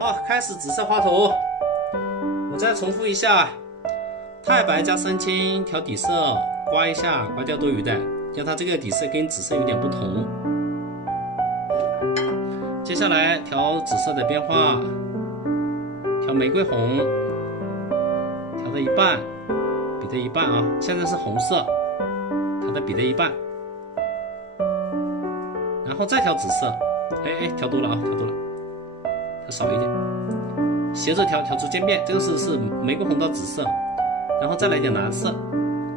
好，开始紫色花头。我再重复一下：太白加深青，调底色，刮一下，刮掉多余的，让它这个底色跟紫色有点不同。接下来调紫色的变化，调玫瑰红，调到一半，比的一半啊。现在是红色，调到比的一半，然后再调紫色。调多了啊，调多了，调少一点，斜着调，调出渐变。这个是玫瑰红到紫色，然后再来点蓝色，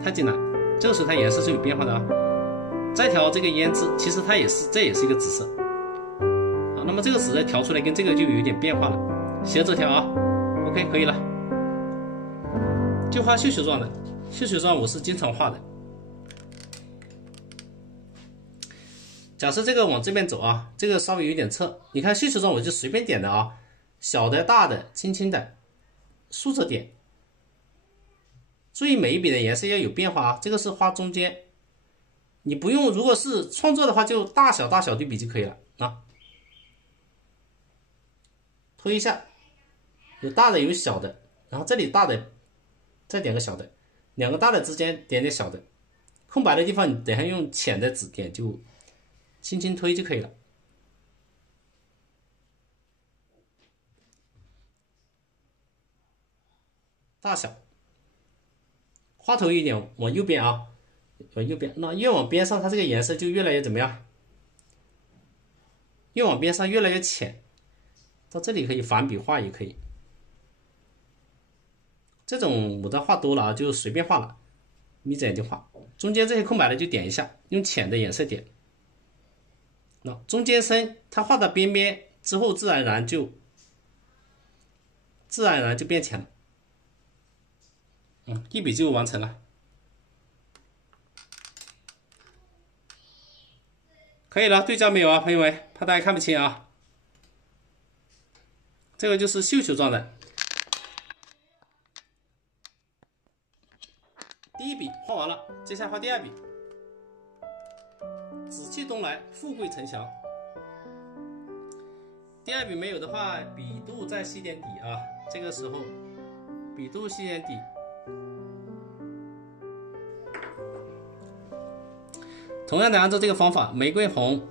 太极蓝，这个时候它颜色是有变化的啊。再调这个胭脂，其实这也是一个紫色。好，那么这个紫色调出来跟这个就有点变化了，斜着调啊。OK， 可以了。就画绣球状的，绣球状我是经常画的。假设这个往这边走啊，这个稍微有点侧，你看绣球状我就随便点的啊，小的、大的、轻轻的，竖着点。注意每一笔的颜色要有变化啊，这个是画中间，你不用，如果是创作的话，就大小对比就可以了啊。推一下，有大的有小的，然后这里大的再点个小的，两个大的之间点点小的，空白的地方你等下用浅的纸点就轻轻推就可以了。大小，花头一点往右边啊，往右边，那越往边上它这个颜色就越来越怎么样？越往边上越来越浅，到这里可以反笔画也可以。这种牡丹画多了啊，就随便画了，眯着眼睛画。中间这些空白的就点一下，用浅的颜色点。那中间深，它画到边边之后，自然而然就变浅了。一笔就完成了。可以了，对焦没有啊，朋友们？怕大家看不清啊。这个就是绣球状的。第一笔画完了，接下来画第二笔。紫气东来，富贵呈祥。第二笔没有的话，笔肚再吸点底啊。这个时候，笔肚吸点底。同样的，按照这个方法，玫瑰红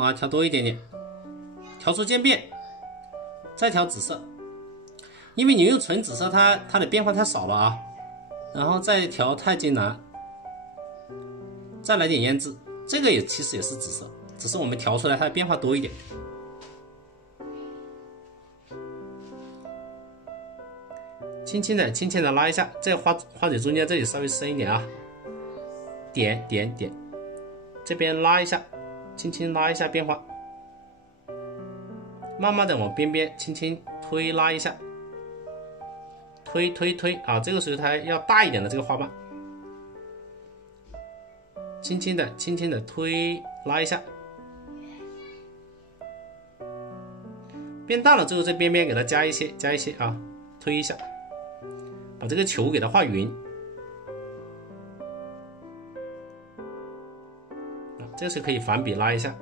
啊，调多一点点，调出渐变，再调紫色。因为你用纯紫色，它的变化太少了啊。然后再调太极蓝。再来点胭脂，这个其实也是紫色，只是我们调出来它的变化多一点。轻轻的拉一下，在花蕊中间这里稍微深一点啊，点，这边拉一下，轻轻拉一下变化，慢慢的往边边轻轻推拉一下，推啊，这个时候它要大一点的这个花瓣。轻轻的推拉一下，变大了之后，这边边给它加一些啊，推一下，把这个球给它画匀。这时可以反笔拉一下，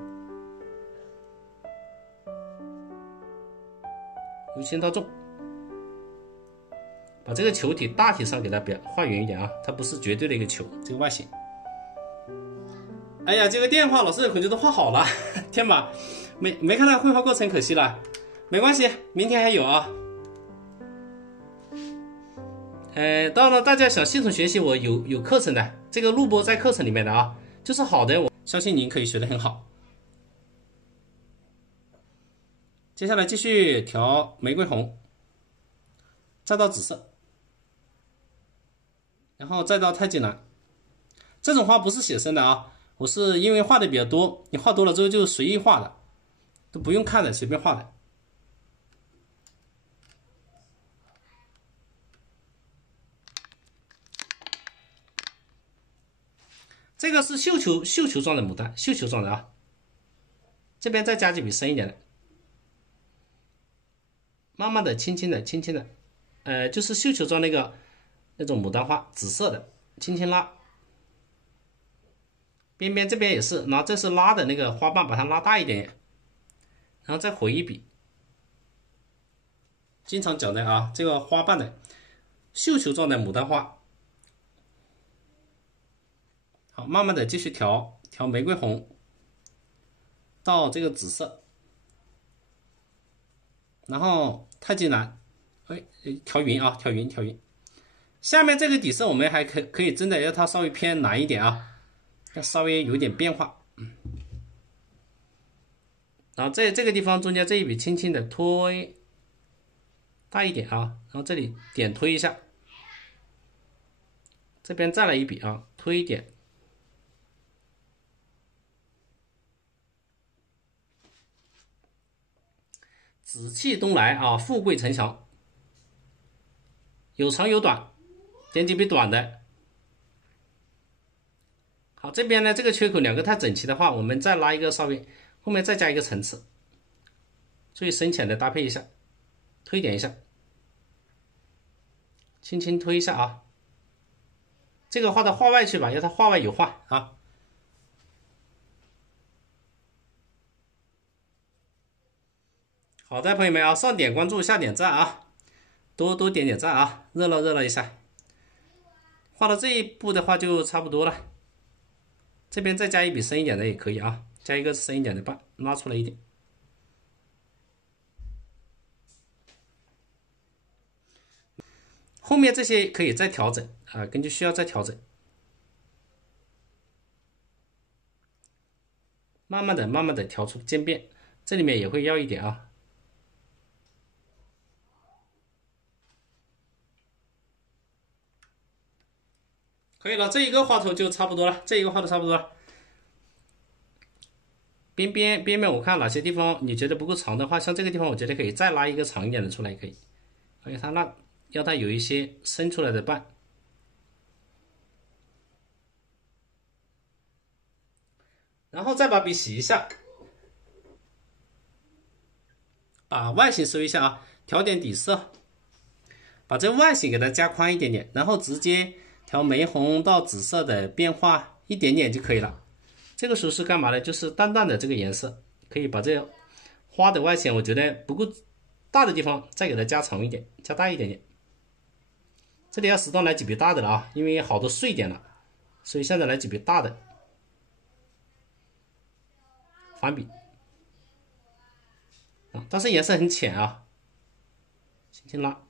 由轻到重，把这个球体大体上给它画匀一点啊，它不是绝对的一个球，这个外形。哎呀，这个电话老师的孔雀都画好了，天吧，没看到绘画过程，可惜了，没关系，明天还有啊。当然大家想系统学习，我有课程的，这个录播在课程里面的啊，就是好的，我相信您可以学得很好。接下来继续调玫瑰红，再到紫色，然后再到太极蓝。这种花不是写生的啊。我是因为画的比较多，你画多了之后就随意画的，都不用看的，随便画的。这个是绣球状的牡丹，绣球状的啊。这边再加几笔深一点的，慢慢的、轻轻的，就是绣球状那种牡丹花，紫色的，轻轻拉。边边这边也是，这是拉的那个花瓣，把它拉大一点，然后再回一笔。经常讲的啊，这个花瓣的绣球状的牡丹花。好，慢慢的继续调玫瑰红到这个紫色，然后太极蓝，调匀啊，调匀。下面这个底色我们还可以真的要它稍微偏蓝一点啊，要稍微有点变化。然后在这个地方中间这一笔轻轻的推大一点啊，然后这里点推一下，这边再来一笔啊，推一点。紫气东来啊，富贵呈祥，有长有短，点几笔短的。好，这边呢这个缺口两个太整齐的话，我们再拉一个稍微后面再加一个层次，注意深浅的搭配一下，推点一下，轻轻推一下啊。这个画到画外去吧，要它画外有画啊。好的，朋友们啊，上点关注，下点赞啊，多点赞啊，热闹一下。画到这一步的话就差不多了，这边再加一笔深一点的也可以啊，加一个深一点的瓣，拉出来一点。后面这些可以再调整啊，根据需要再调整。慢慢的调出渐变，这里面也会要一点啊。可以了，这一个花头就差不多了，边边我看哪些地方你觉得不够长的话，像这个地方我觉得可以再拉一个长一点的出来，可以。而且要它有一些伸出来的瓣。然后再把笔洗一下，把外形收一下啊，调点底色，把这外形给它加宽一点点，然后直接调玫红到紫色的变化一点点就可以了。这个时候是干嘛呢？就是淡淡的这个颜色，可以把这花的外形我觉得不够大的地方再给它加长一点，加大一点点。这里要适当来几笔大的了啊，因为好多碎点了，所以现在来几笔大的。反笔啊，但是颜色很浅啊，轻轻拉。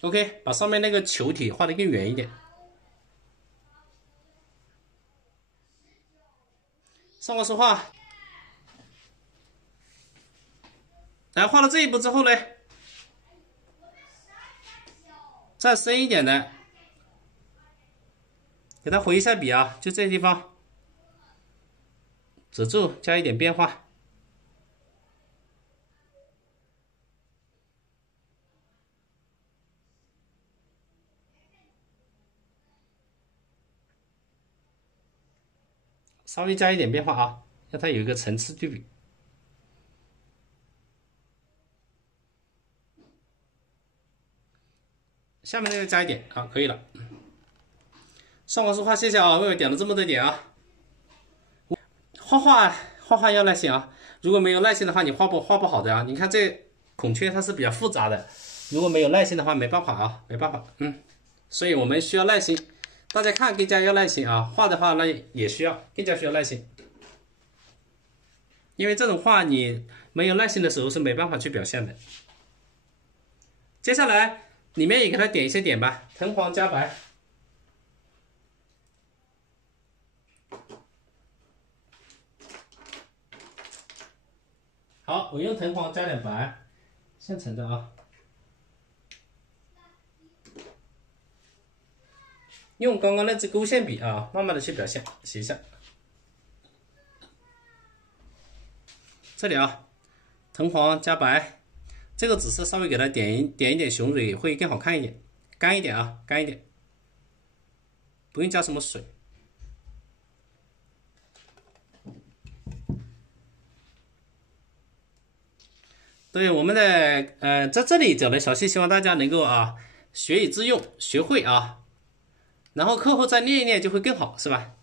OK， 把上面那个球体画得更圆一点。上官书画，来画到这一步之后呢，再深一点的，给它回一下笔啊，就这地方。止住，加一点变化。稍微加一点变化啊，让它有一个层次对比。下面那个加一点啊，可以了。上官书画，谢谢啊，为我点了这么多点啊。画画要耐心啊，如果没有耐心的话，你画不好的啊。你看这孔雀它是比较复杂的，如果没有耐心的话，没办法啊，没办法。所以我们需要耐心。大家看更加要耐心啊，画的话那也更加需要耐心。因为这种画你没有耐心的时候是没办法去表现的。接下来里面也给它点一些点吧，藤黄加白。好，我用藤黄加点白，现成的啊。用刚刚那支勾线笔啊，慢慢的去表现，写一下。这里啊，藤黄加白，这个紫色稍微给它点一点雄蕊会更好看一点，干一点啊，干一点，不用加什么水。对我们的在这里讲的小细，希望大家能够啊学以致用，学会啊，然后课后再练一练就会更好，是吧？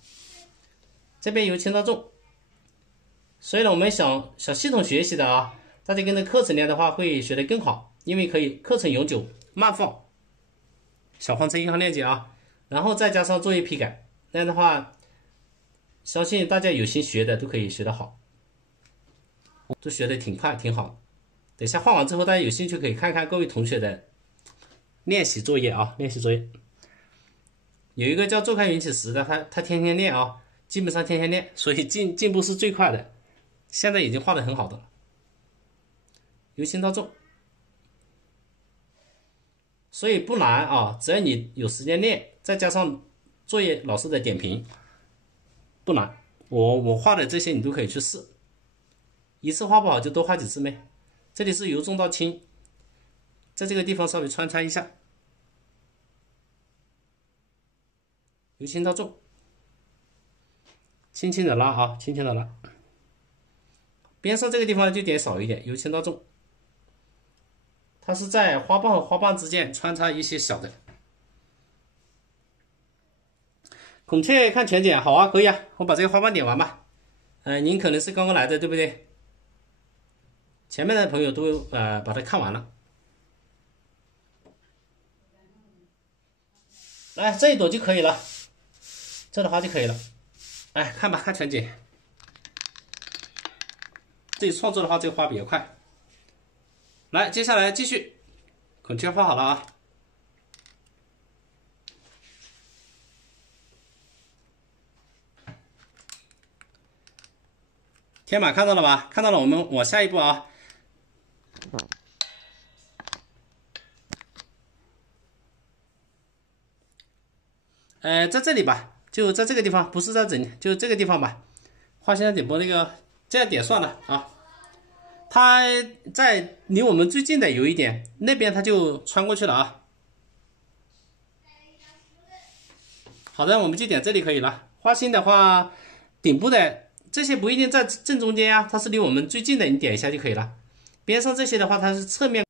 这边由轻到重，所以呢，我们想系统学习的啊，大家跟着课程练的话，会学得更好，因为可以课程永久慢放，小黄车银行链接啊，然后再加上作业批改，那样的话，相信大家有心学的都可以学得好，都学得挺快挺好。等一下画完之后，大家有兴趣可以看看各位同学的练习作业啊，练习作业。有一个叫周开云起时的，他天天练啊，基本上天天练，所以进步是最快的。现在已经画得很好的了，由轻到重，所以不难啊，只要你有时间练，再加上作业老师的点评，不难。我画的这些你都可以去试，一次画不好就多画几次呗。这里是由重到轻，在这个地方稍微穿插一下，由轻到重，轻轻的拉啊，轻轻的拉。边上这个地方就点少一点，由轻到重。它是在花瓣和花瓣之间穿插一些小的。孔雀看全景，好啊，可以啊，我把这个花瓣点完吧。您可能是刚刚来的，对不对？前面的朋友都把它看完了。来，这一朵就可以了，这朵花就可以了。哎，看吧，看全景。自己创作的话，这个花比较快。来，接下来继续，孔雀画好了啊。天马看到了吧？看到了，我们往下一步啊。在这里吧，就在这个地方，不是在这里，就这个地方吧。画线点播那个，这样点算了啊。它在离我们最近的有一点，那边它就穿过去了啊。好的，我们就点这里可以了。画心的话，顶部的这些不一定在正中间啊，它是离我们最近的，你点一下就可以了。边上这些的话，它是侧面。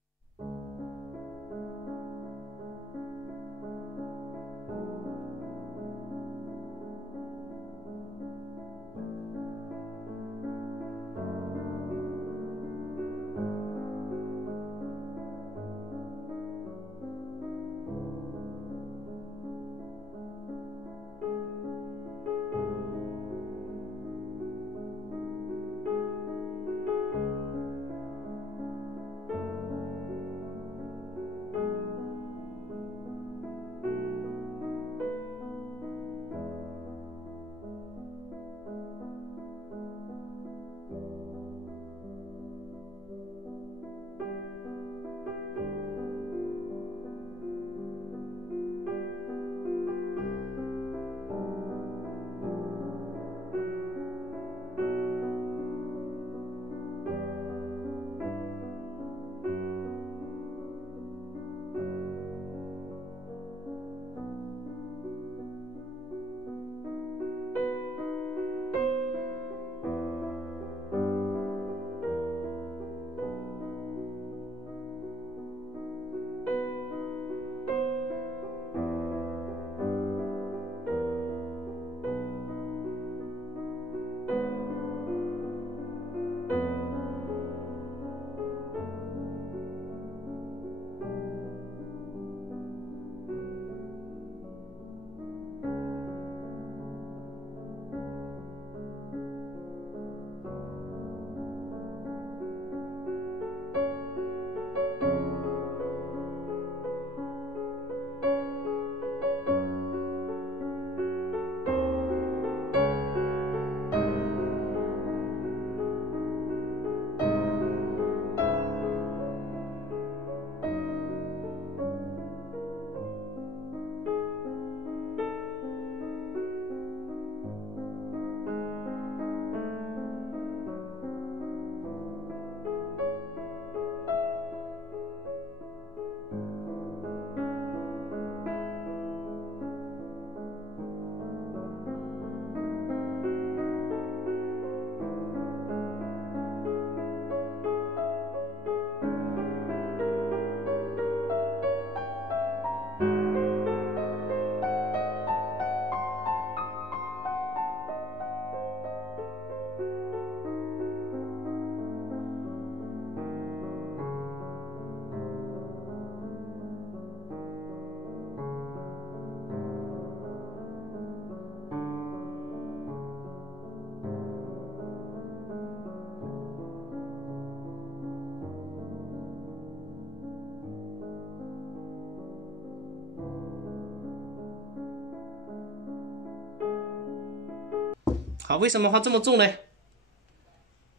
好，为什么画这么重呢？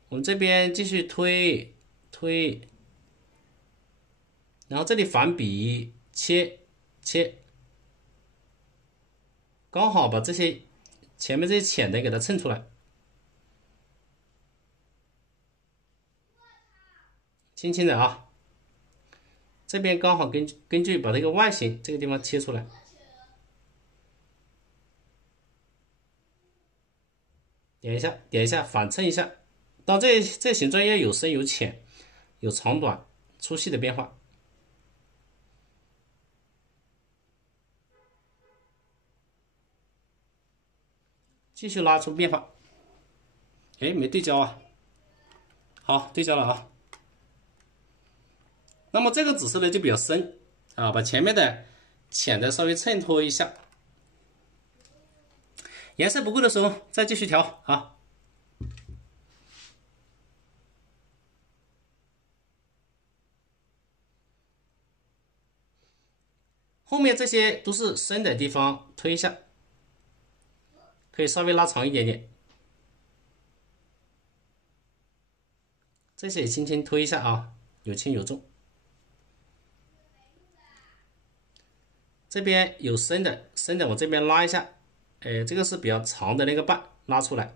我们这边继续推，然后这里反笔切，刚好把这些前面这些浅的给它衬出来，轻轻的啊。这边刚好根据把这个外形这个地方切出来，点一下，反衬一下。当这形状要有深有浅，有长短、粗细的变化。继续拉出变化。哎，没对焦啊。好，对焦了啊。那么这个紫色呢就比较深啊，把前面的浅的稍微衬托一下。颜色不够的时候再继续调啊。后面这些都是深的地方推一下，可以稍微拉长一点点。这些也轻轻推一下啊，有轻有重。这边有深的往这边拉一下，这个是比较长的那个瓣，拉出来，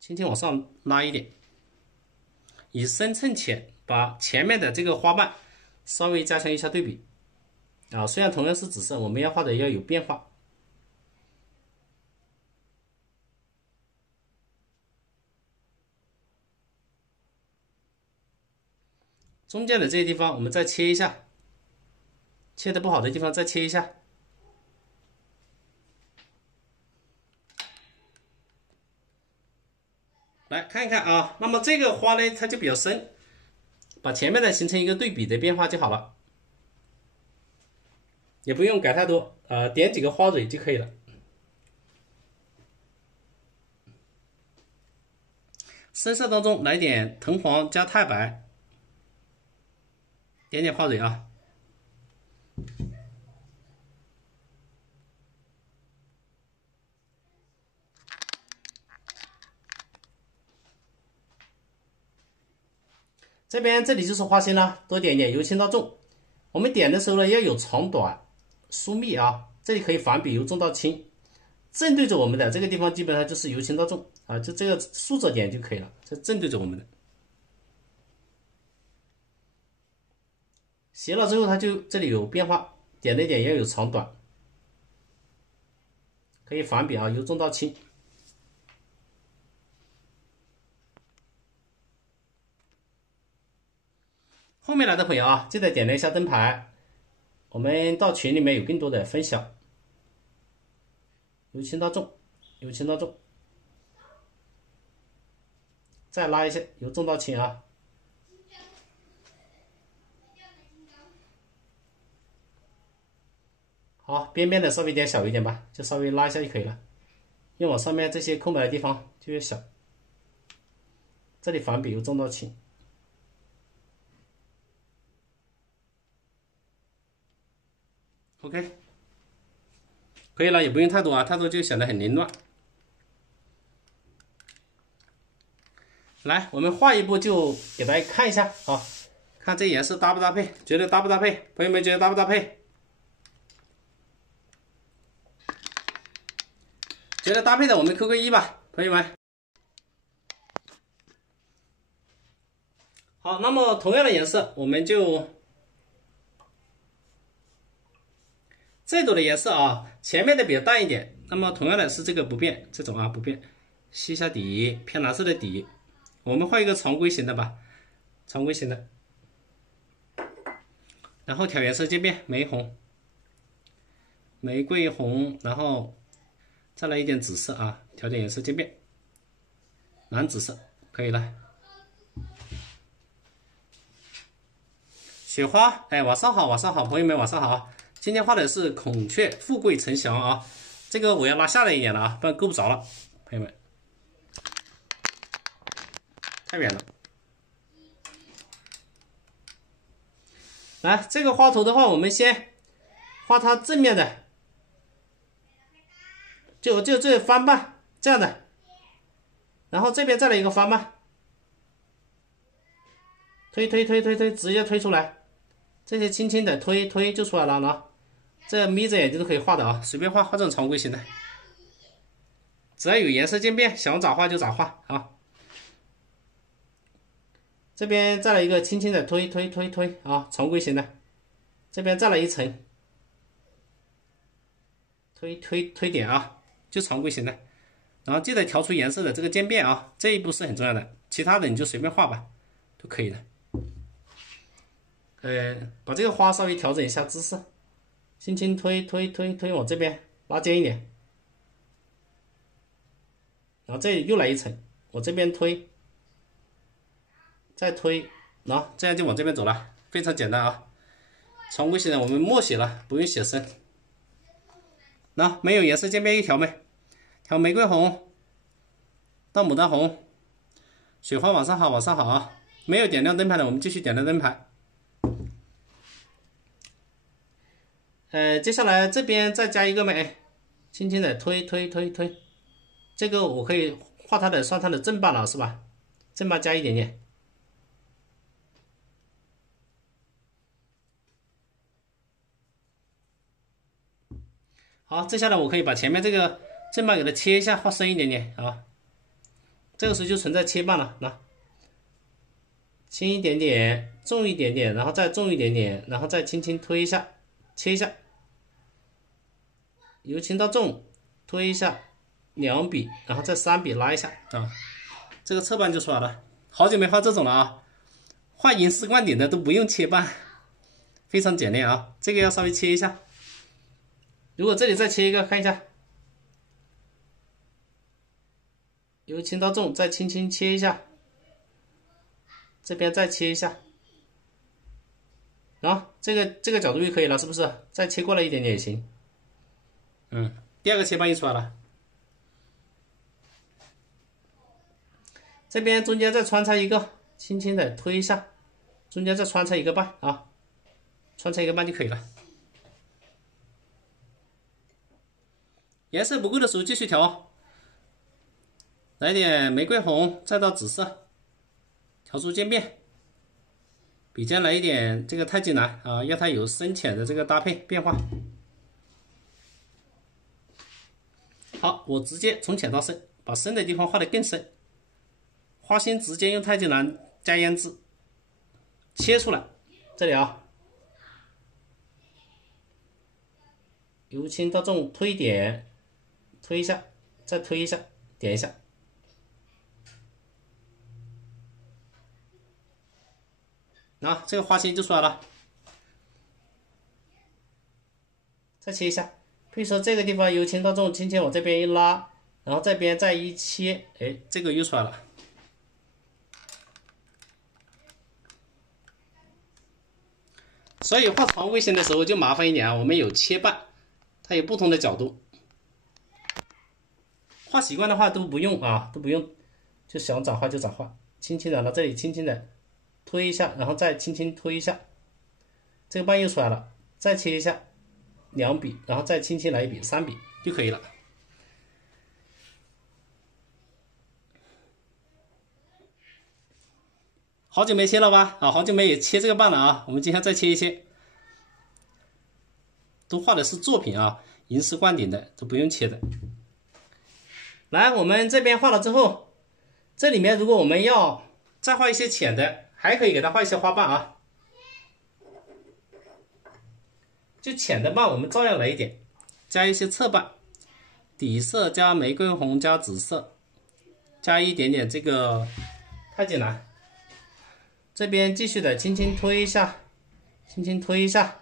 轻轻往上拉一点，以深衬浅，把前面的这个花瓣稍微加强一下对比啊。虽然同样是紫色，我们要画的要有变化。中间的这些地方我们再切一下，切的不好的地方再切一下。来看一看啊，那么这个花呢它就比较深，把前面的形成一个对比的变化就好了，也不用改太多，点几个花蕊就可以了。深色当中来点藤黄加太白，点点花蕊啊。这里就是花心了，多点一点，由轻到重。我们点的时候呢，要有长短、疏密啊。这里可以反比由重到轻，正对着我们的这个地方基本上就是由轻到重啊，就这个竖着点就可以了，这正对着我们的。斜了之后，它就这里有变化，点的点要有长短，可以反比啊，由重到轻。后面来的朋友啊，记得点亮一下灯牌，我们到群里面有更多的分享。由轻到重，由轻到重，再拉一下，由重到轻啊。好，边边的稍微点小一点吧，就稍微拉一下就可以了。越往上面这些空白的地方就越小。这里反比由重到轻。OK， 可以了，也不用太多啊，太多就显得很凌乱。来，我们画一步就给大家看一下啊，看这颜色搭不搭配，觉得搭不搭配？朋友们觉得搭不搭配？觉得搭配的我们扣个1吧，朋友们。好，那么同样的颜色，我们就这朵的颜色啊，前面的比较淡一点，那么同样的是这个不变，这种啊不变，吸一下底，偏蓝色的底，我们画一个常规型的吧，常规型的，然后调颜色渐变，玫红、玫瑰红，然后再来一点紫色啊，调点颜色渐变，蓝紫色可以了。雪花，哎，晚上好，晚上好，朋友们晚上好。今天画的是孔雀富贵呈祥啊，这个我要拉下来一点了啊，不然够不着了，朋友们，太远了。来，这个花头的话，我们先画它正面的，就这翻吧，这样的。然后这边再来一个翻吧，推，直接推出来，这些轻轻的推就出来了啊。这眯着眼睛都可以画的啊，随便画这种常规型的，只要有颜色渐变，想咋画就咋画啊。这边再来一个轻轻的推啊，常规型的，这边再来一层，推点啊，就常规型的。然后记得调出颜色的这个渐变啊，这一步是很重要的，其他的你就随便画吧，都可以的。把这个花稍微调整一下姿势，轻轻推往这边拉尖一点，然后这里又来一层，我这边推，再推，然后这样就往这边走了，非常简单啊。常规型的我们默写了，不用写深。那没有颜色渐变一条没？调玫瑰红到牡丹红，雪花往上好啊。没有点亮灯牌的，我们继续点亮灯牌。接下来这边再加一个没？轻轻的推，这个我可以画它的算它的正半了是吧？正半加一点点。好，接下来我可以把前面这个正半给它切一下，画深一点点啊。这个时候就存在切半了，那轻一点点，重一点点，然后再重一点点，然后再轻轻推一下，切一下，由轻到重，推一下，2笔，然后再3笔拉一下啊，这个侧半就出来了。好久没画这种了啊，画银丝灌顶的都不用切半，非常简练啊。这个要稍微切一下，如果这里再切一个，看一下，由轻到重，再轻轻切一下，这边再切一下，然后这个角度就可以了，是不是？再切过来一点点也行。第二个切半就出来了。这边中间再穿插一个，轻轻的推一下，中间再穿插一个半啊，穿插一个半就可以了。颜色不够的时候继续调，来点玫瑰红，再到紫色，调出渐变。笔尖来一点这个太极蓝啊，让它有深浅的这个搭配变化。好，我直接从浅到深，把深的地方画得更深。花心直接用太极蓝加胭脂切出来，这里啊，由轻到重推点，推一下，再推一下，点一下。啊，这个花心就出来了。再切一下，比如说这个地方由轻到重，轻轻往这边一拉，然后这边再一切，哎，这个又出来了。所以画常规型的时候就麻烦一点啊，我们有切半，它有不同的角度。画习惯的话都不用啊，都不用，就想咋画就咋画，轻轻的到这里，轻轻的推一下，然后再轻轻推一下，这个半又出来了，再切一下，2笔，然后再轻轻来一笔，3笔就可以了。好久没切了吧？啊，好久没有切这个半了啊！我们今天再切一切，都画的是作品啊，银丝灌顶的都不用切的。来，我们这边画了之后，这里面如果我们要再画一些浅的，还可以给它画一些花瓣啊。就浅的瓣我们照样来一点，加一些侧瓣，底色加玫瑰红加紫色，加一点点这个太极蓝。这边继续的轻轻推一下，轻轻推一下，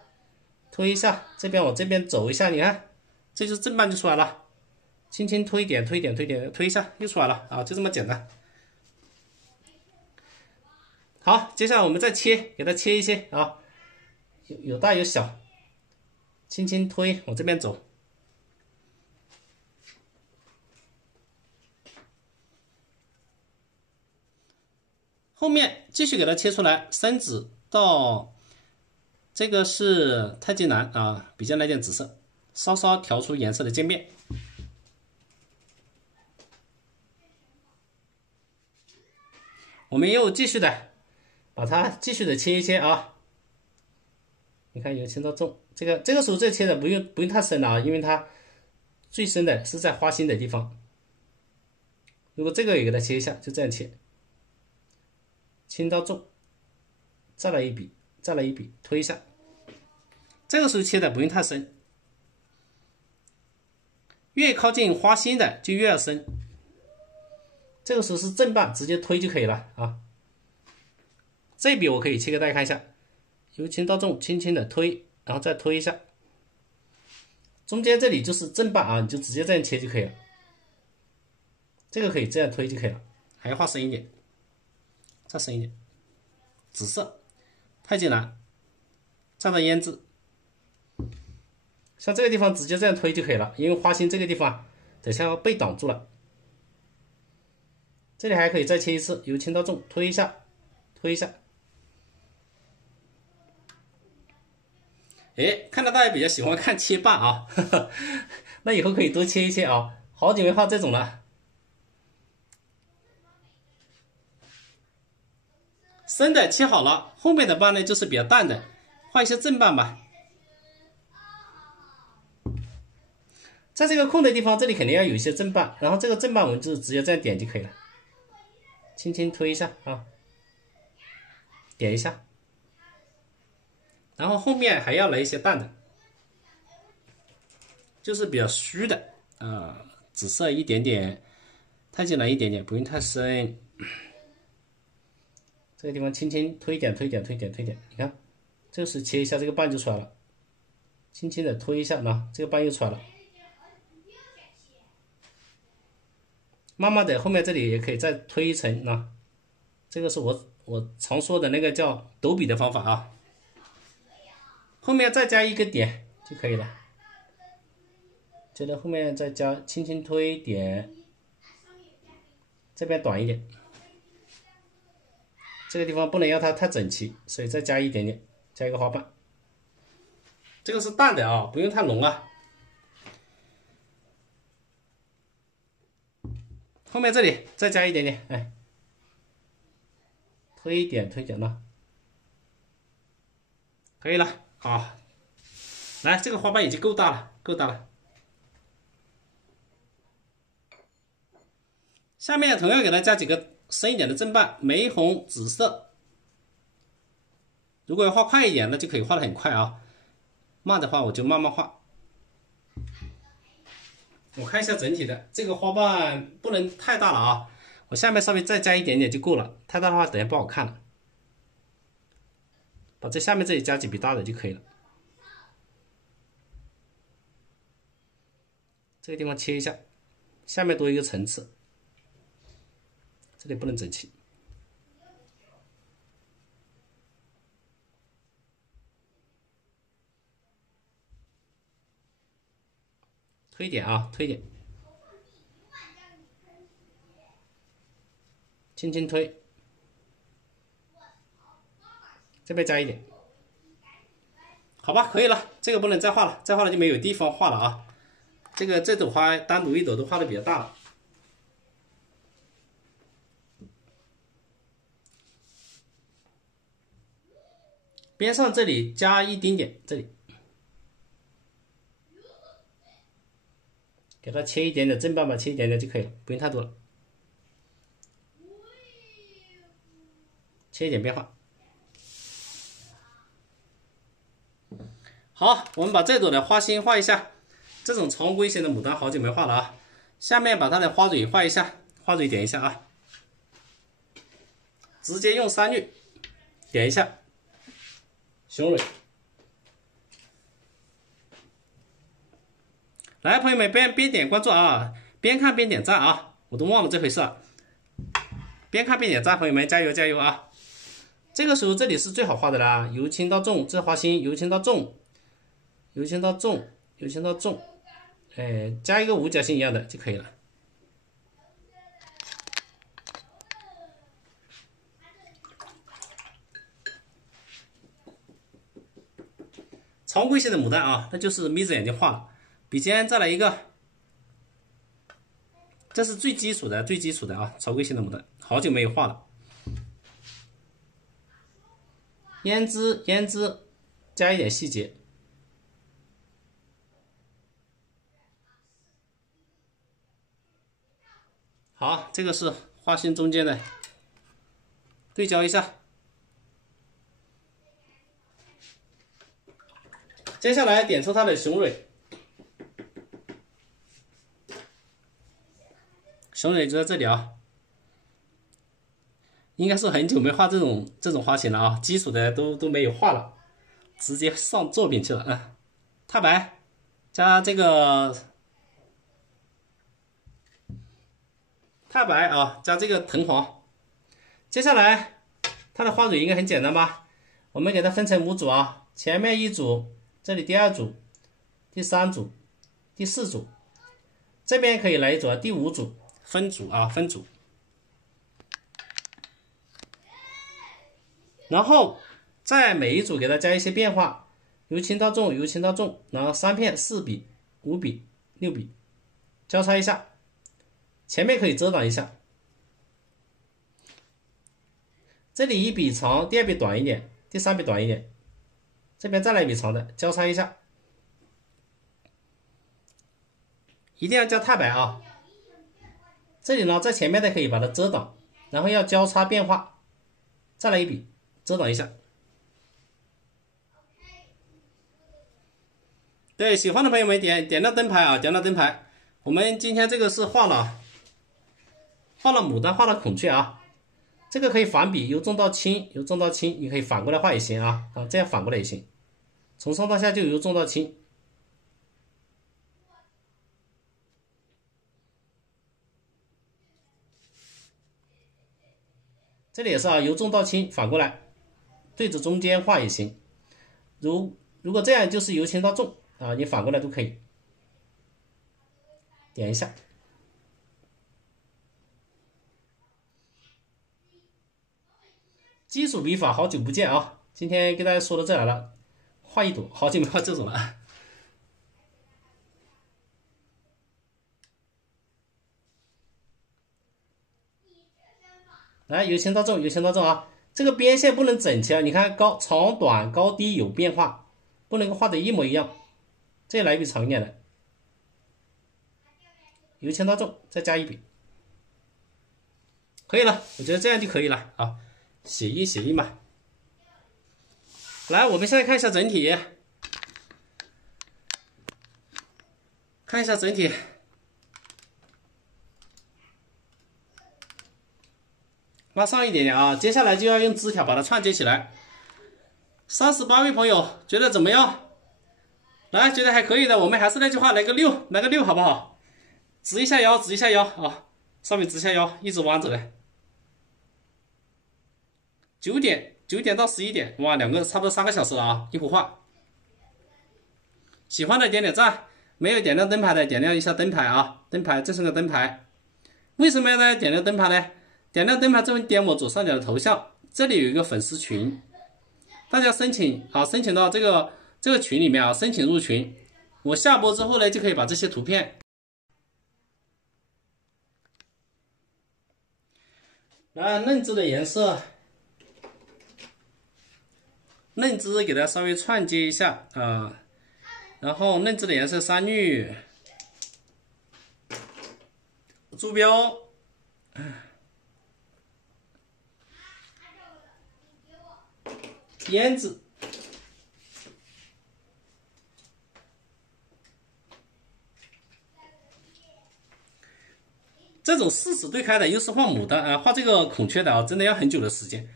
推一下，这边往这边走一下，你看，这就是正半就出来了。轻轻推点，推一下又出来了啊，就这么简单。好，接下来我们再切，给它切一切啊，有大有小，轻轻推往这边走。后面继续给它切出来，深紫到这个是太极蓝啊，笔尖来点紫色，稍稍调出颜色的渐变。我们又继续的把它继续的切一切啊。你看由轻到重，这个时候这切的不用太深了啊，因为它最深的是在花心的地方。如果这个也给它切一下，就这样切，轻到重，再来一笔，再来一笔，推一下。这个时候切的不用太深，越靠近花心的就越要深。这个时候是正半，直接推就可以了啊。这一笔我可以切给大家看一下，由轻到重，轻轻的推，然后再推一下。中间这里就是正半啊，你就直接这样切就可以了。这个可以这样推就可以了，还要画深一点，再深一点。紫色，太极蓝，再到胭脂。像这个地方直接这样推就可以了，因为花心这个地方等下要被挡住了。这里还可以再切一次，由轻到重，推一下，推一下。哎，看到大家比较喜欢看切半啊，呵呵，那以后可以多切一切啊，好久没画这种了。深的切好了，后面的半呢就是比较淡的，画一些正半吧。在这个空的地方，这里肯定要有一些正半，然后这个正半我们就直接这样点就可以了，轻轻推一下啊，点一下，然后后面还要来一些淡的，就是比较虚的紫色一点点，太极蓝一点点，不用太深。这个地方轻轻推点，推点，推点，推点，你看，这个时切一下，这个半就出来了，轻轻的推一下，那这个半又出来了。慢慢的，后面这里也可以再推一层，那这个是我常说的那个叫抖笔的方法啊。后面再加一个点就可以了，接着后面再加轻轻推点，这边短一点，这个地方不能让它太整齐，所以再加一点点，加一个花瓣。这个是淡的啊，不用太浓啊。后面这里再加一点点，哎，推一点，推一点了，可以了啊。来，这个花瓣已经够大了，够大了。下面同样给它加几个深一点的正半，玫红、紫色。如果要画快一点，那就可以画得很快啊。慢的话，我就慢慢画。我看一下整体的这个花瓣不能太大了啊，我下面稍微再加一点点就够了，太大的话等下不好看了。把这下面这里加几笔大的就可以了。这个地方切一下，下面多一个层次，这里不能整齐。推点啊，推点，轻轻推，这边加一点，好吧，可以了，这个不能再画了，再画了就没有地方画了啊。这朵花单独一朵都画的比较大了。边上这里加一丁点，这里给它切一点点正半吧，切一点点就可以了，不用太多了。切一点边画。好，我们把这朵的花心画一下。这种常规型的牡丹好久没画了啊。下面把它的花蕊画一下，花蕊点一下啊，直接用3绿点一下。雄蕊，来，朋友们边点关注啊，边看边点赞啊，我都忘了这回事了。边看边点赞，朋友们加油加油啊！这个时候这里是最好画的啦，由轻到重，这花心由轻到重，由轻到重，由轻到重，哎，加一个五角星一样的就可以了。常规型的牡丹啊，那就是眯着眼睛画了。笔尖再来一个，这是最基础的啊，常规型的牡丹，好久没有画了。胭脂加一点细节。好，这个是花心中间的，对焦一下。接下来点出它的雄蕊，雄蕊就在这里啊。应该是很久没画这种花型了啊，基础的都没有画了，直接上作品去了啊。太白加这个太白啊，加这个藤黄。接下来它的花蕊应该很简单吧？我们给它分成5组啊，前面1组，这里第2组，第3组，第4组，这边可以来一组啊，第5组，分组啊，分组。然后在每一组给它加一些变化，由轻到重，由轻到重，然后3片、4笔、5笔、6笔，交叉一下，前面可以遮挡一下。这里1笔长，第2笔短一点，第3笔短一点，这边再来1笔长的，交叉一下。一定要加太白啊！这里呢，在前面的可以把它遮挡，然后要交叉变化，再来1笔。遮挡一下。对，喜欢的朋友们点亮灯牌啊，点亮灯牌。我们今天这个是画了牡丹，画了孔雀啊。这个可以反笔，由重到轻，由重到轻，你可以反过来画也行啊，这样反过来也行。从上到下就由重到轻。这里也是啊，由重到轻，反过来。对着中间画也行，如果这样就是由轻到重啊，你反过来都可以。点一下，基础笔法好久不见啊！今天跟大家说到这来了，画一朵，好久没画这种了。来，由轻到重，由轻到重啊！这个边线不能整齐啊！你看长短高低有变化，不能够画的一模一样。这来一笔长一点的，由轻到重，再加1笔，可以了。我觉得这样就可以了啊，写意嘛。来，我们现在看一下整体，拉上一点点啊，接下来就要用枝条把它串接起来。38位朋友觉得怎么样？来，觉得还可以的，我们还是那句话，来个6，好不好？直一下腰啊，上面直下腰，一直弯着来。9点到11点，哇，差不多3个小时了啊，一幅画。喜欢的点点赞，没有点亮灯牌的点亮一下灯牌啊，灯牌这是个灯牌。为什么要大家点亮灯牌呢？点亮灯牌之后，点我左上角的头像，这里有一个粉丝群，大家申请到这个群里面啊，申请入群。我下播之后呢，就可以把这些图片，来嫩枝的颜色，嫩枝给它稍微串接一下啊，然后嫩枝的颜色山绿、朱标。胭脂，这种四指对开的，又是画牡丹画这个孔雀的啊，真的要很久的时间。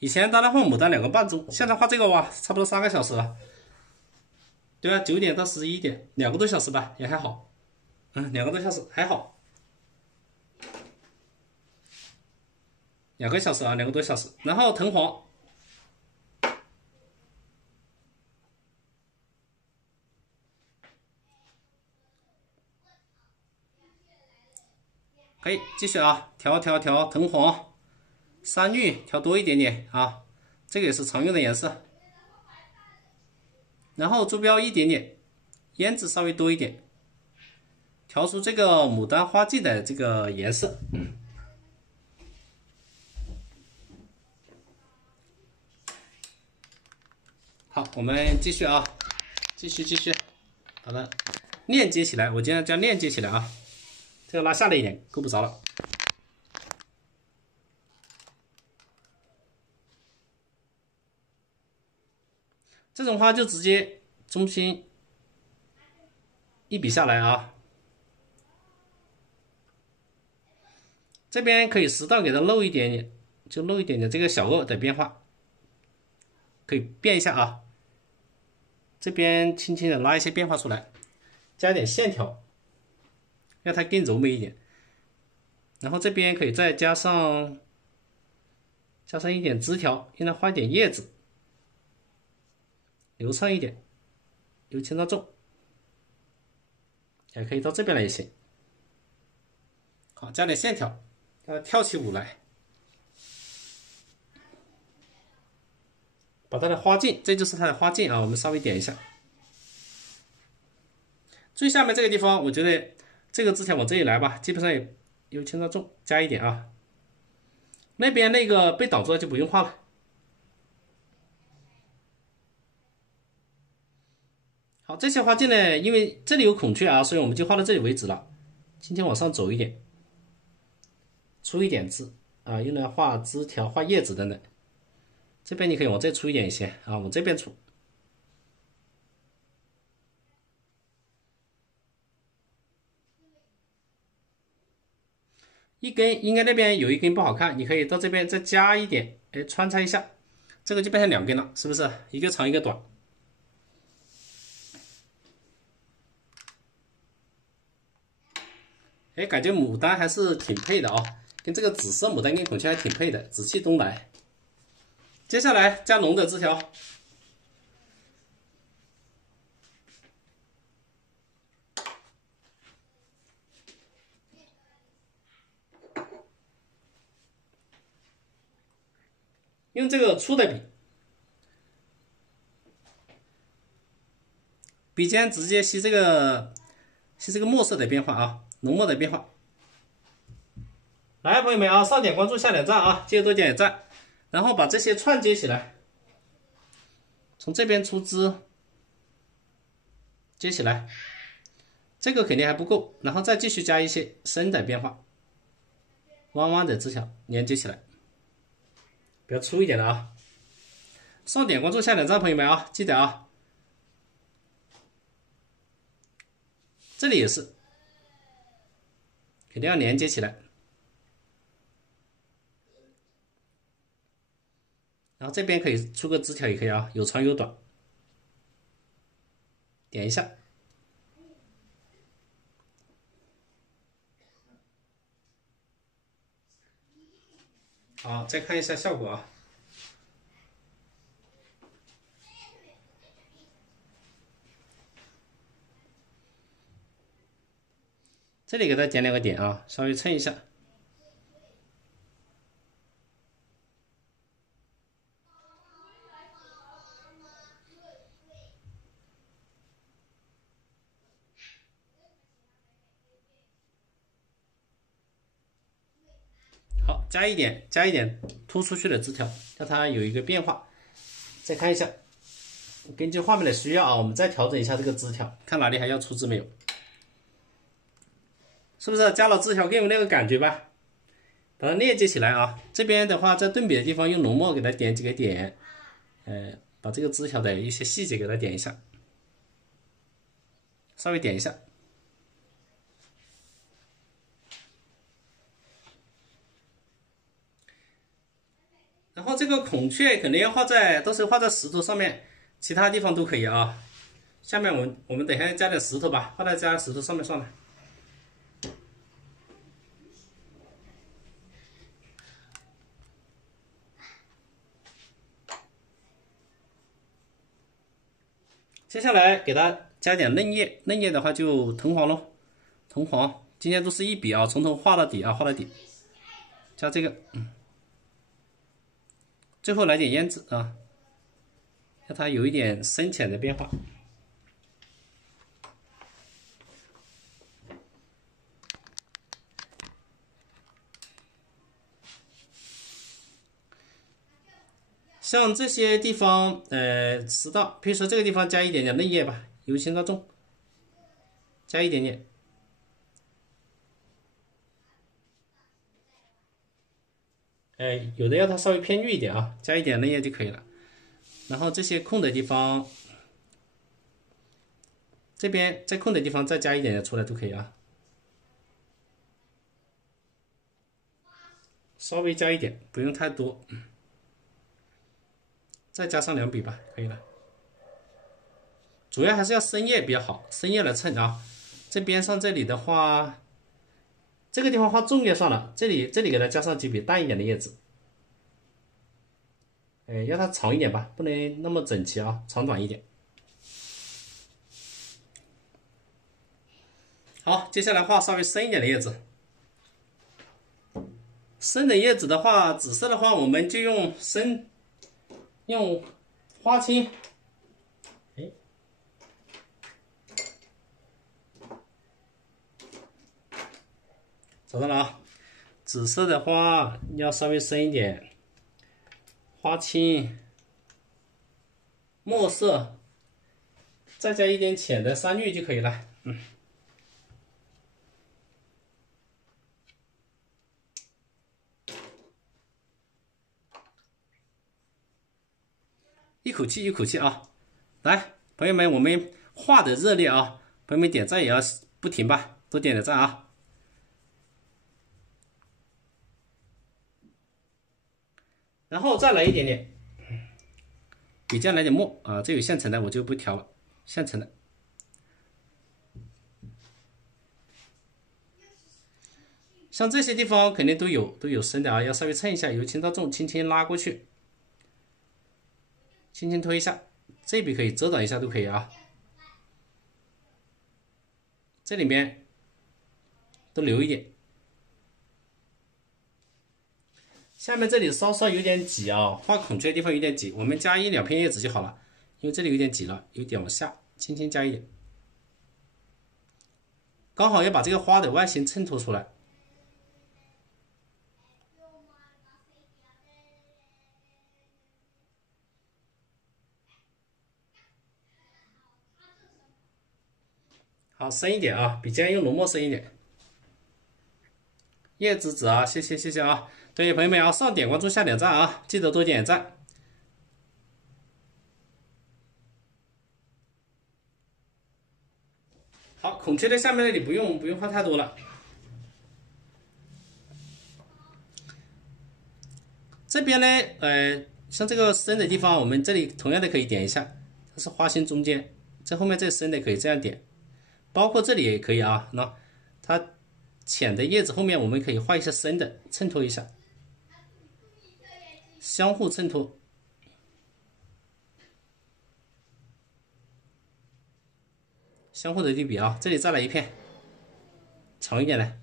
以前大概画牡丹2个半钟，现在画这个哇，差不多3个小时了。对啊，9点到11点，2个多小时吧，也还好。2个多小时还好。2个小时啊，2个多小时。然后藤黄。可以继续啊，调藤黄、山绿调多一点点啊，这个也是常用的颜色。然后朱标一点点，胭脂稍微多一点，调出这个牡丹花季的这个颜色。好，我们继续啊，继续，把它链接起来。我今天将链接起来啊，这个拉下来一点，够不着了。这种话就直接中心一笔下来啊，这边可以适当给它漏一点点，就漏一点点这个小颚的变化，可以变一下啊。这边轻轻的拉一些变化出来，加点线条，让它更柔美一点。然后这边可以再加上一点枝条，让它画一点叶子，流畅一点，由轻到重，也可以到这边来也行。好，加点线条，让它跳起舞来，把它的花茎，这就是它的花茎啊，我们稍微点一下。最下面这个地方，我觉得这个枝条往这里来吧，基本上也由轻到重，加一点啊。那边那个被挡住了就不用画了。好，这些花茎呢，因为这里有孔雀啊，所以我们就画到这里为止了。轻轻往上走一点，出一点枝啊，用来画枝条、画叶子等等。这边你可以往这出一点一些啊，往这边出。一根应该那边有一根不好看，你可以到这边再加一点，哎，穿插一下，这个就变成2根了，是不是？一个长一个短。哎，感觉牡丹还是挺配的啊，跟这个紫色牡丹跟孔雀还挺配的，紫气东来。接下来加龙的枝条，用这个粗的笔，笔尖直接吸这个墨色的变化啊，浓墨的变化。来，朋友们啊，上点关注，下点赞啊，记得多点点赞。然后把这些串接起来，从这边出枝，接起来，这个肯定还不够，然后再继续加一些深的变化，弯弯的枝条连接起来，比较粗一点的啊。上点关注，下点赞，朋友们啊，记得啊。这里也是，肯定要连接起来。然后这边可以出个枝条也可以啊，有长有短，点一下。好，再看一下效果啊。这里给它点2个点啊，稍微衬一下。好，加一点突出去的枝条，让它有一个变化。再看一下，根据画面的需要啊，我们再调整一下这个枝条，看哪里还要出枝没有？是不是加了枝条更有那个感觉吧？把它链接起来啊。这边的话，在顿笔的地方用浓墨给它点几个点，把这个枝条的一些细节给它点一下，稍微点一下。然后这个孔雀肯定要都是画在石头上面，其他地方都可以啊。下面我们等一下加点石头吧，画在加石头上面算了。接下来给它加点嫩叶，嫩叶的话就藤黄咯，藤黄。今天都是一笔啊，从头画到底啊，画到底。加这个，最后来点胭脂啊，让它有一点深浅的变化。像这些地方，迟到，比如说这个地方加一点点嫩叶吧，由轻到重，加一点点。有的要它稍微偏绿一点啊，加一点嫩叶就可以了。然后这些空的地方，这边在空的地方再加一点点出来都可以啊，稍微加一点，不用太多，再加上2笔吧，可以了。主要还是要深叶比较好，深叶来衬啊。这边上这里的话，这个地方画重叶算了，这里给它加上几笔淡一点的叶子。要它长一点吧，不能那么整齐啊，长短一点。好，接下来画稍微深一点的叶子。深的叶子的话，紫色的话，我们就用花青。找到了啊，紫色的话要稍微深一点，花青、墨色，再加一点浅的山绿就可以了。一口气一口气啊！来，朋友们，我们画的热烈啊！朋友们点赞也要不停吧，多点点赞啊！然后再来一点点，笔尖来点墨啊，这有现成的我就不调了，现成的。像这些地方肯定都有深的啊，要稍微蹭一下，由轻到重，轻轻拉过去，轻轻推一下，这笔可以遮挡一下都可以啊。这里面都留一点。下面这里稍稍有点挤啊，画孔雀的地方有点挤，我们加1、2片叶子就好了，因为这里有点挤了，有点往下，轻轻加一点，刚好要把这个花的外形衬托出来。好，深一点啊，比今天用浓墨深一点。叶子纸啊，谢谢啊！对，朋友们啊，上点关注，下点赞啊，记得多点赞。好，孔雀的下面那里不用画太多了。这边呢，像这个深的地方，我们这里同样的可以点一下，它是花心中间，这后面这深的可以这样点，包括这里也可以啊。那它浅的叶子后面我们可以画一些深的，衬托一下，相互衬托。相互的对比啊，这里再来一片长一点的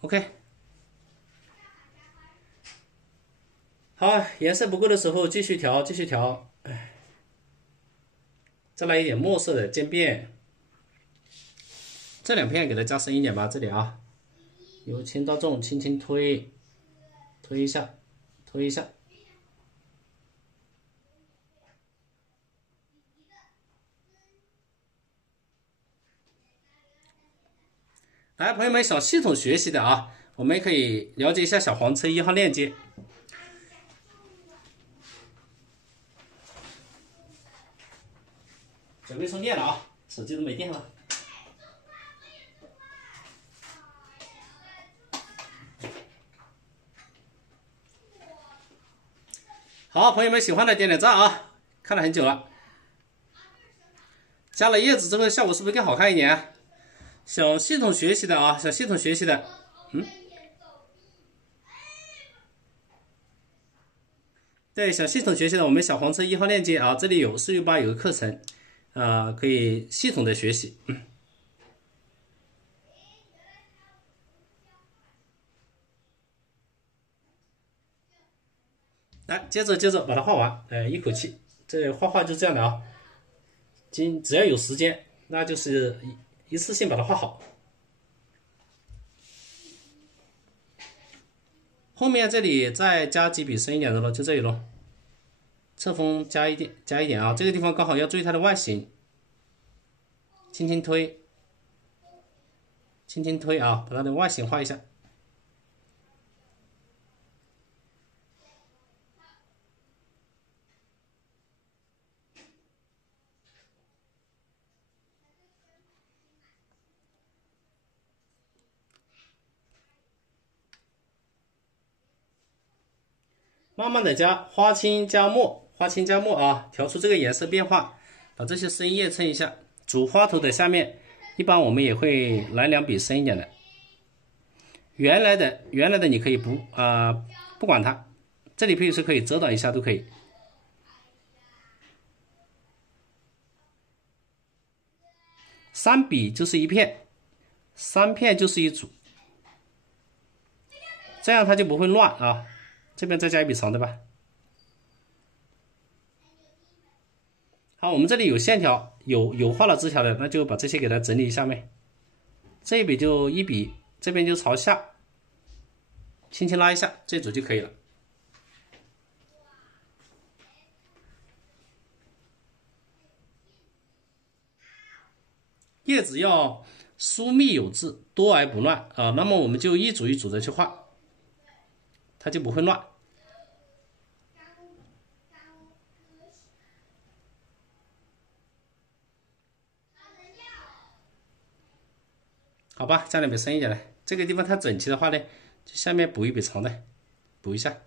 ，OK。好，颜色不够的时候继续调，继续调。再来一点墨色的渐变，这2片给它加深一点吧，这里啊，由轻到重，轻轻推一下，推一下。来，朋友们，想系统学习的啊，我们可以了解一下小黄车1号链接。准备充电了啊，手机都没电了。好，朋友们喜欢的点点赞啊，看了很久了。加了叶子之后效果是不是更好看一点啊？想系统学习的啊，想系统学习的，对，想系统学习的，我们小黄车1号链接啊，这里有468有个课程，可以系统的学习。来，接着把它画完，一口气，这画就这样的啊。只要有时间，那就是一次性把它画好。后面这里再加几笔深一点的咯，就这里咯。侧锋加一点啊，这个地方刚好要注意它的外形，轻轻推，轻轻推啊，把它的外形画一下。慢慢的加花青加墨，花青加墨啊，调出这个颜色变化，把这些深叶衬一下。主花头的下面，一般我们也会来2笔深一点的。原来的你可以不管它，这里可以是可以遮挡一下都可以。3笔就是一片，3片就是一组，这样它就不会乱啊。这边再加一笔长的吧。好，我们这里有线条，有画了枝条的，那就把这些给它整理一下呗。这一笔就1笔，这边就朝下，轻轻拉一下，这组就可以了。叶子要疏密有致，多而不乱啊。那么我们就一组一组的去画，它就不会乱。好吧，加2笔深一点的，这个地方太整齐的话呢，就下面补一笔长的，补一下。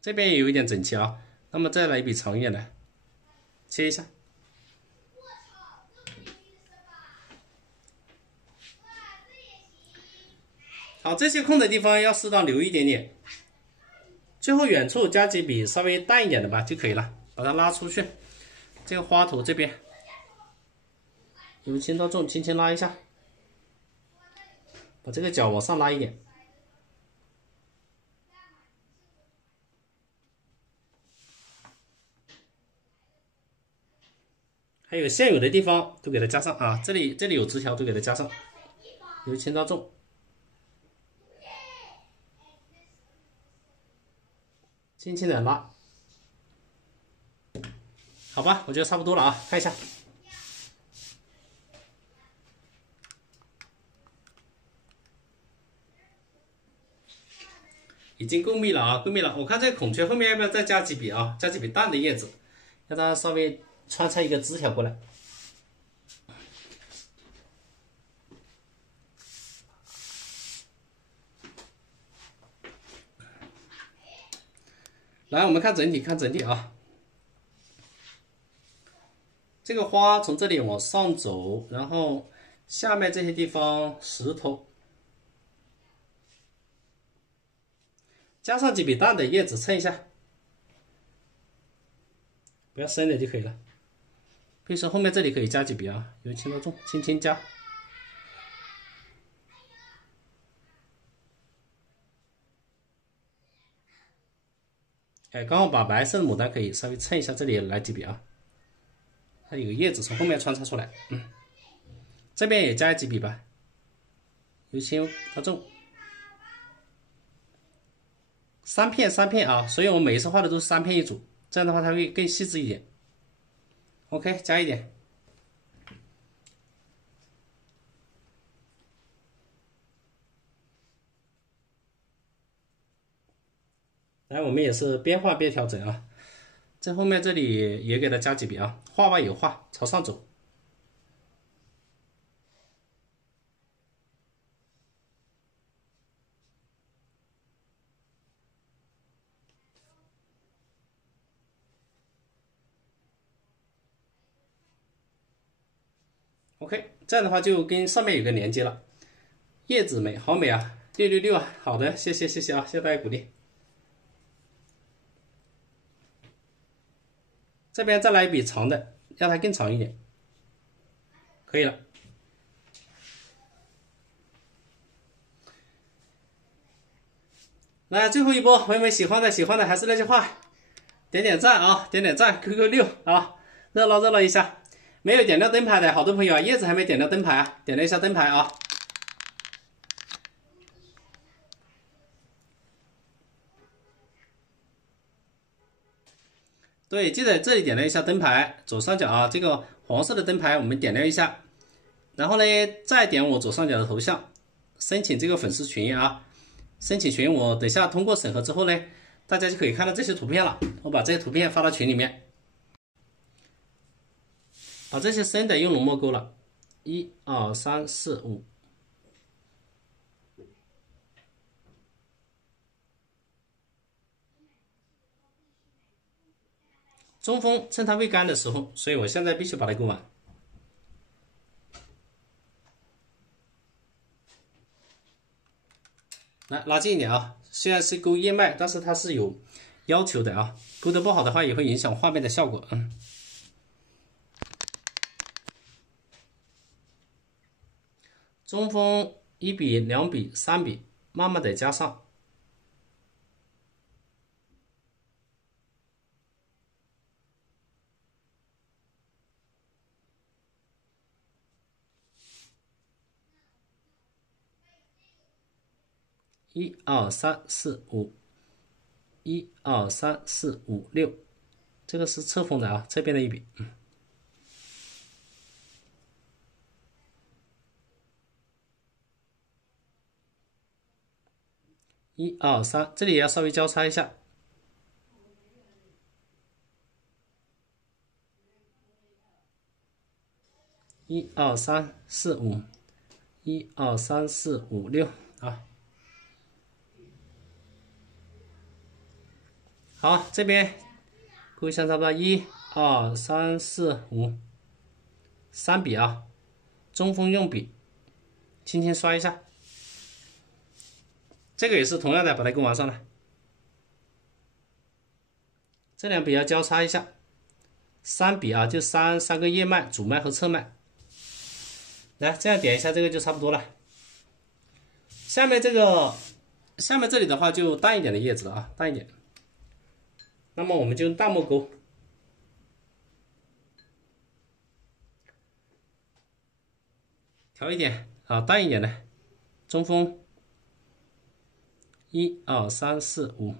这边也有一点整齐啊，那么再来一笔长一点的，切一下。好，这些空的地方要适当留一点点。最后远处加几笔稍微淡一点的吧就可以了，把它拉出去。这个花头这边。由轻到重，轻轻拉一下，把这个角往上拉一点。还有现有的地方都给它加上啊，这里有枝条都给它加上，由轻到重，轻轻的拉，好吧，我觉得差不多了啊，看一下。已经够密了啊，够密了。我看这个孔雀后面要不要再加几笔啊？加几笔淡的叶子，让它稍微穿插一个枝条过来。来，我们看整体，看整体啊。这个花从这里往上走，然后下面这些地方石头。加上几笔淡的叶子衬一下，不要深的就可以了。比如说后面这里可以加几笔啊，由轻到重，轻轻加。哎，刚好把白色的牡丹可以稍微衬一下，这里来几笔啊。它有叶子从后面穿插出来，这边也加几笔吧，由轻到重。3片啊，所以我们每一次画的都是3片一组，这样的话它会更细致一点。OK， 加一点。来，我们也是边画边调整啊。这后面这里也给它加几笔啊，画外有画，朝上走。OK， 这样的话就跟上面有个连接了。叶子美，好美啊，666啊！好的，谢谢啊，谢谢大家鼓励。这边再来一笔长的，让它更长一点，可以了。来，最后一波，朋友们喜欢的还是那句话，点点赞啊，点点赞 ，QQ6啊，热闹一下。没有点亮灯牌的好多朋友啊，叶子还没点亮灯牌啊，点亮一下灯牌啊。对，记得这里点亮一下灯牌，左上角啊，这个黄色的灯牌我们点亮一下。然后呢，再点我左上角的头像，申请这个粉丝群啊。申请群，我等下通过审核之后呢，大家就可以看到这些图片了。我把这些图片发到群里面。把这些深的用浓墨勾了，1、2、3、4、5。中锋趁它未干的时候，所以我现在必须把它勾完。来，拉近一点啊！虽然是勾叶脉，但是它是有要求的啊，勾得不好的话也会影响画面的效果。中锋1笔、2笔、3笔，慢慢的加上。1、2、3、4、5，1、2、3、4、5、6，这个是侧锋的啊，侧边的一笔。1、2、3，这里也要稍微交叉一下。1、2、3、4、5，1、2、3、4、5、6啊。好，这边勾一下差不多1、2、3、4、5， 3笔啊，中锋用笔，轻轻刷一下。这个也是同样的，把它勾完上了。这两笔要交叉一下，3笔啊，就三个叶脉，主脉和侧脉。来，这样点一下，这个就差不多了。下面这里的话就淡一点的叶子了啊，淡一点。那么我们就用淡墨勾，调一点啊，淡一点的中锋。1、2、3、4、5，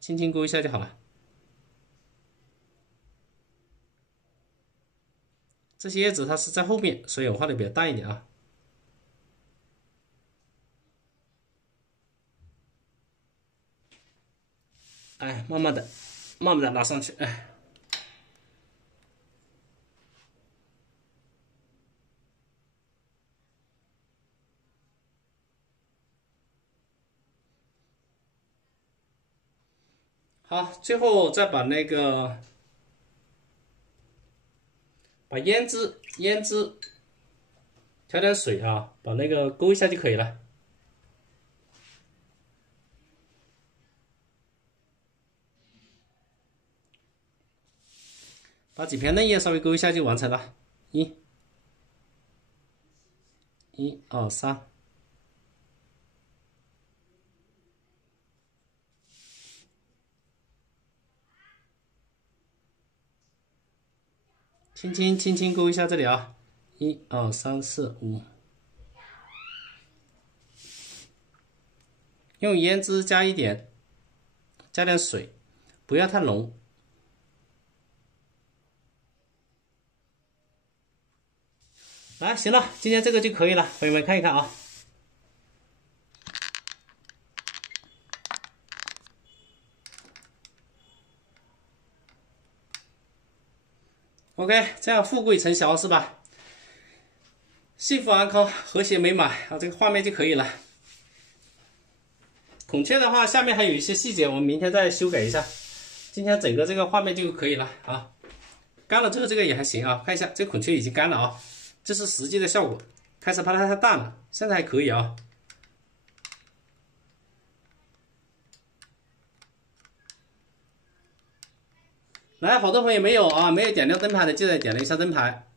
轻轻勾一下就好了。这些叶子它是在后面，所以我画的比较淡一点啊。哎，慢慢的拉上去，哎。好，最后再把那个胭脂调点水啊，把那个勾一下就可以了。把几片嫩叶稍微勾一下就完成了。1、2、3。轻轻勾一下这里啊，1、2、3、4、5。用胭脂加点水，不要太浓。来，行了，今天这个就可以了，朋友们看一看啊。OK， 这样富贵成祥是吧？幸福安康，和谐美满啊，这个画面就可以了。孔雀的话，下面还有一些细节，我们明天再修改一下。今天整个这个画面就可以了啊。干了之后这个也还行啊，看一下这个孔雀已经干了啊，这是实际的效果。开始怕它太淡了，现在还可以啊。来，好多朋友没有点亮灯牌的，记得点亮一下灯牌。